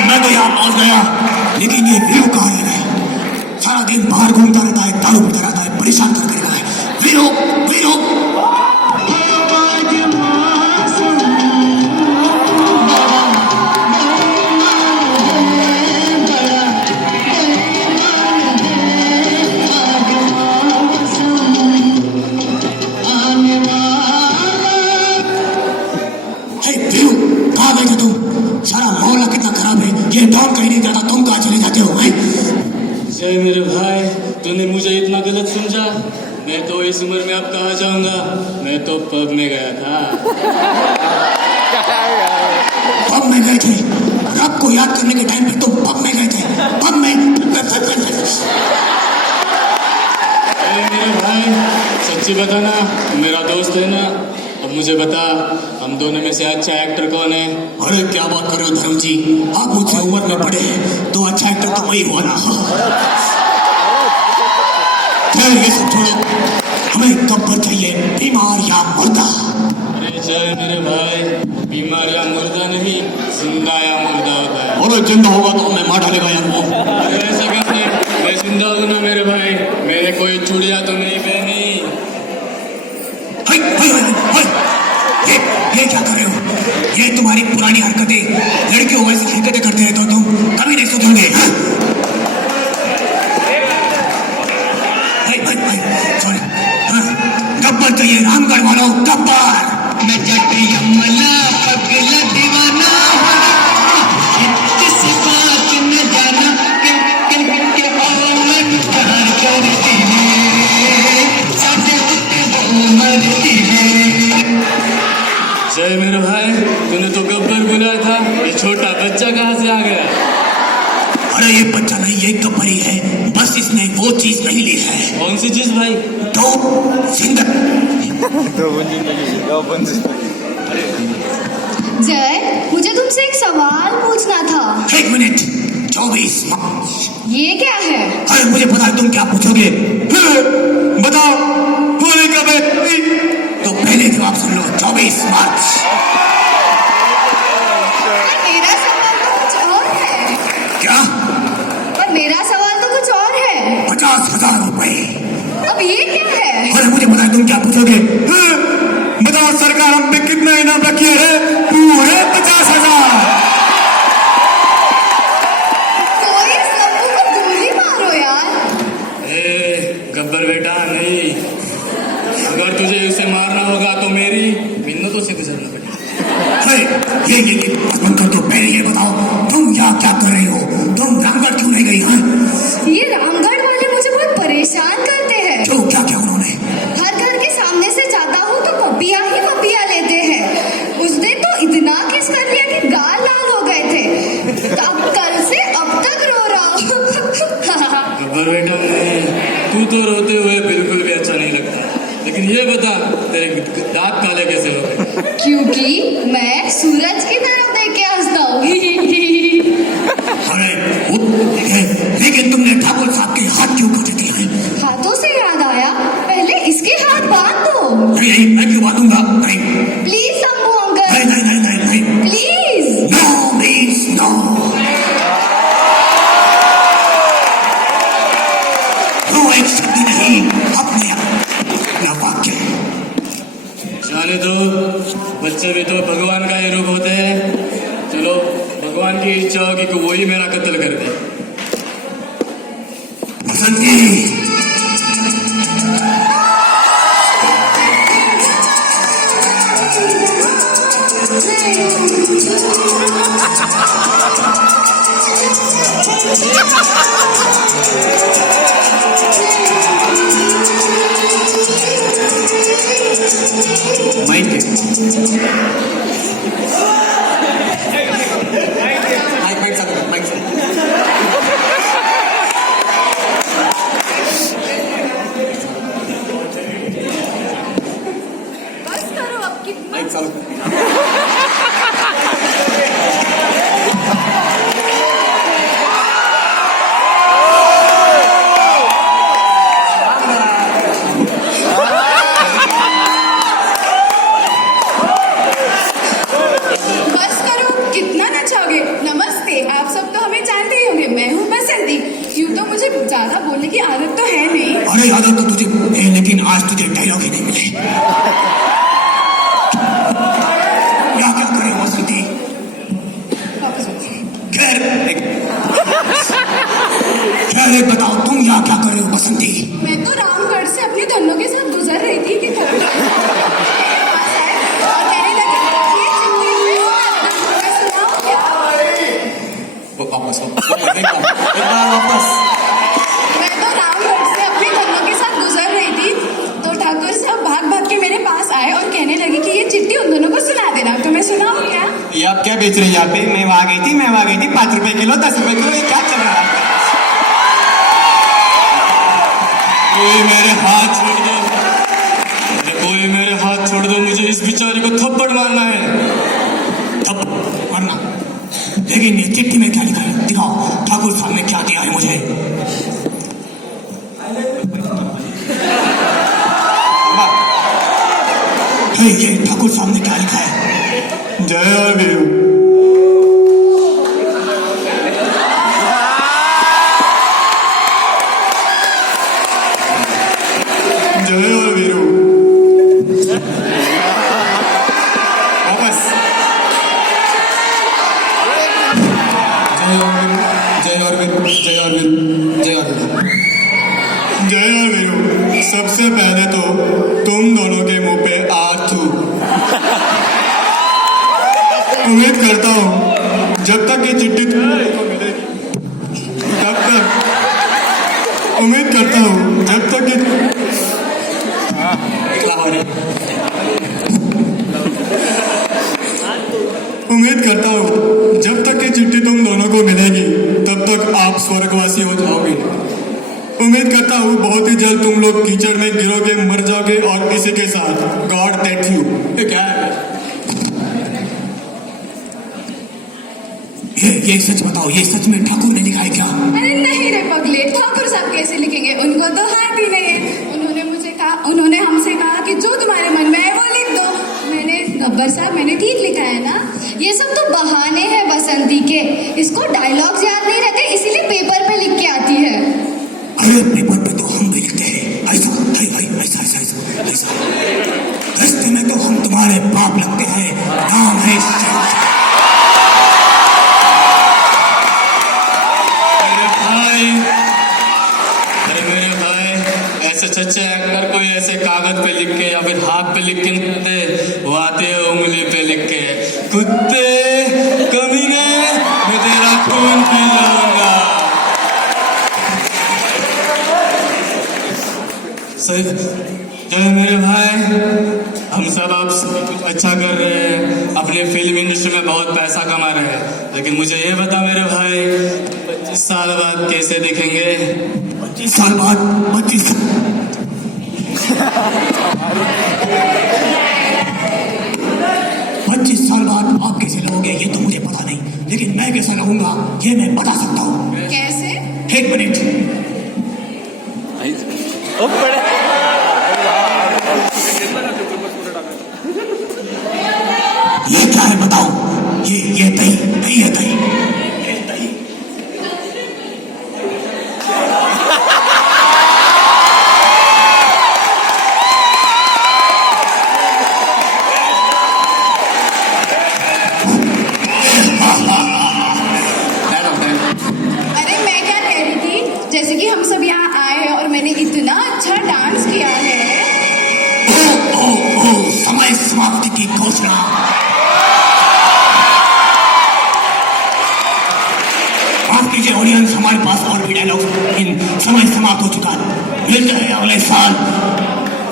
मैं तो यहाँ पहुंच गया, लेकिन ये वीरू कहाँ रह गया? सारा दिन बाहर घूमता रहता है, दारू पीता रहता है, परेशान करके रखा है। वीरू, वीरू। जय मेरे भाई, तूने मुझे इतना गलत समझा। मैं तो इस उम्र में अब कहाँ जाऊंगा, मैं तो पब में गया था। पब में गए थे? रब को याद करने के टाइम पे तुम पब में गए थे? पब में? मेरे भाई सच्ची बताना, मेरा दोस्त है ना। अब मुझे बता, हम दोनों में से अच्छा एक्टर कौन है? अरे क्या बात कर रहे हो धर्म जी, आप मुझसे उम्र में बड़े हैं, तो अच्छा एक्टर तो वही हुआ ना। खैर ये सब छोड़ो, हमें गब्बर चाहिए, बीमार या मुर्दा। अरे जय मेरे भाई, बीमार या मुर्दा नहीं, जिंदा या मुर्दा होता है। और जिंदा होगा तो हमें मार डालेगा यार वो। अरे ऐसा करते, मैं जिंदा हूँ ना मेरे भाई, मैंने कोई चूड़िया तो नहीं पहनी। ये क्या कर रहे हो? ये तुम्हारी पुरानी हरकतें, लड़कियों वैसी हरकतें करते रहते हो तुम, कभी नहीं सुधरोगे। सॉरी, गब्बर चाहिए, रामगढ़ वालों, गब्बर। मैं जट यमला पगला दीवाना, किसी बात न जाना के औरत प्यार करती है, साथे वो मरती है। जय मेरे भाई, तूने तो गब्बर बुलाया था, ये छोटा बच्चा कहाँ से आ गया? अरे ये बच्चा नहीं, ये गब्बर ही है, बस इसने वो चीज नहीं ली है। कौन सी चीज भाई? दो जिंदगी। जय, मुझे तुमसे एक सवाल पूछना था। एक मिनट। 24 ये क्या है? अरे मुझे पता है तुम क्या पूछोगे। बताओ होली कब है? तो पहले जवाब सुन लो, 24 मार्च। मेरा सवाल तो कुछ और है। क्या? पर मेरा सवाल तो कुछ और है। 50,000 रुपए। अब ये क्या है? अरे मुझे पता है तुम क्या पूछोगे। बताओ सरकार हम पे कितना इनाम रखी है? पूरे 50,000। कोई इस लम्बू को गोली मारो यार। गब्बर बेटा नहीं, अगर तुझे उसे मारना होगा तो मेरी मिन्नतों तो से गुजरना पड़ेगा। ये बंद कर दो, पहले ये बताओ तुम यहाँ क्या कर रही हो? तुम रामगढ़ क्यों नहीं गई? हाँ, ये रामगढ़ वाले मुझे बहुत परेशान करते हैं। क्यों, क्या क्या उन्होंने? हर घर के सामने से जाता हूँ तो पपिया ही पपिया लेते हैं। उसने तो इतना किस कर लिया कि गाल लाल हो गए थे। कल से अब तक रो रहा हूँ। गब्बर बेटा नहीं, तू तो रोते हुए बिल्कुल भी अच्छा नहीं लगता। लेकिन ये बता, तेरे दांत काले कैसे हो गए? क्योंकि मैं सूरज की तरफ देख के हंसता हूँ। लेकिन तुमने ठाकुर साहब के हाथ क्यों काटे दिए हैं? हाथों से याद आया, पहले इसके हाथ बांध दो। नहीं, मैं क्यों बांधूंगा? नहीं प्लीज शंभू अंकल। नहीं नहीं नहीं नहीं नहीं, please. No means no. No एक शब्द नहीं, अपना वाक्य। जाने दो, बच्चे भी तो भगवान का ही रूप होते हैं। चलो, भगवान की इच्छा होगी कि वही मेरा कत्ल कर दे। बसंती, माइक बस करो अब, कितना माइक आदत तो तुझे है, लेकिन आज तुझे डायलॉग ही नहीं मिले। क्या क्या करे बसंती? खैर एक बताओ, तुम यहाँ क्या कर रहे हो बसंती? मैं तो रामगढ़ से अपने धनों के साथ गुजर रही थी कि और कहने लगी, "ये चिट्ठी मैं सुनाऊं क्या?" वापस एक बार वापस। मैं तो रामगढ़ से अपने धनों के साथ गुजर रही थी तो ठाकुर साहब भाग भाग के मेरे पास आए और कहने लगे कि ये चिट्ठी उन दोनों को सुना देना। तो मैं सुनाऊं क्या? ये आप क्या बेच रही हैं यहाँ पे? मैं वहां गई थी 5 रुपए किलो 10 रुपए किलो, ये क्या चल रहा है? कोई मेरे हाथ छोड़ दो, कोई मेरे हाथ छोड़ दो, मुझे इस बेचारी को थप्पड़ मारना है। थप्पड़ मारना? लेकिन ये चिट्ठी में क्या लिखा है? दिखाओ ठाकुर साहब ने क्या दिया है मुझे। ये ठाकुर साहब ने क्या लिखा है? जय और वीरू। जय और वीरू। वापस। जय और वीरू। जय और वीरू। जय और वीरू। जय और वीरू। जय और वीरू। सबसे पहले तो तुम दोनों के मुंह पे आग थू। उम्मीद करता हूं जब तक ये चिट्ठी तुम्हारे को मिलेगी, तब तक उम्मीद करता हूं जब तक ये उम्मीद करता हूं जब तक ये चिट्ठी तुम दोनों को मिलेगी, तब तक आप स्वर्गवासी हो जाओगे। उम्मीद करता हूँ बहुत ही जल्द तुम लोग कीचड़ में गिरोगे, मर जाओगे और इसी के साथ गॉड दैट यू। ये क्या है? ये सच बताओ, ये सच में ठाकुर ने लिखा है क्या? अरे नहीं रे पगले, ठाकुर साहब कैसे लिखेंगे? उनको तो हाथ ही नहीं है। उन्होंने हमसे कहा कि जो तुम्हारे मन में है वो लिख दो। मैंने गब्बर साहब मैंने ठीक लिखा है ना? ये सब तो बहाने हैं बसंती के, इसको डायलॉग्स याद नहीं रहते इसीलिए पेपर पे लिख के आती है। अरे पेपर पे तो हम भी लिखते हैं, ऐसा रस्ते में तो हम तुम्हारे बाप लगते हैं, नाम है मेरे भाई ऐसे सच्चे एक्टर कोई ऐसे कागज पे लिख के या फिर हाथ पे लिख के नहीं करते, वो आते हैं उंगली पे लिख के। कुत्ते कमीने, मैं तेरा खून पी जाऊंगा। जय मेरे भाई, हम सब आप कुछ अच्छा कर रहे हैं, अपने फिल्म इंडस्ट्री में बहुत पैसा कमा रहे हैं, लेकिन मुझे ये बता मेरे भाई 25 साल बाद कैसे दिखेंगे? 25 साल बाद? 25 साल बाद आप कैसे लगोगे ये तो मुझे पता नहीं, लेकिन मैं कैसे लगूंगा ये मैं बता सकता हूँ। कैसे? एक मिनट। ये क्या है बताओ? ये दही है, दही। अरे मैं क्या कह रही थी, जैसे कि हम सब यहाँ आए हैं और मैंने इतना अच्छा डांस किया है। समय समाप्ति की घोषणा। माफ कीजिए ऑडियंस, हमारे पास और भी डायलॉग इन समय समाप्त हो चुका है। मिलते हैं अगले साल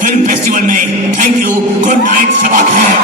फिल्म फेस्टिवल में। Thank you, good night, Shaba खैर।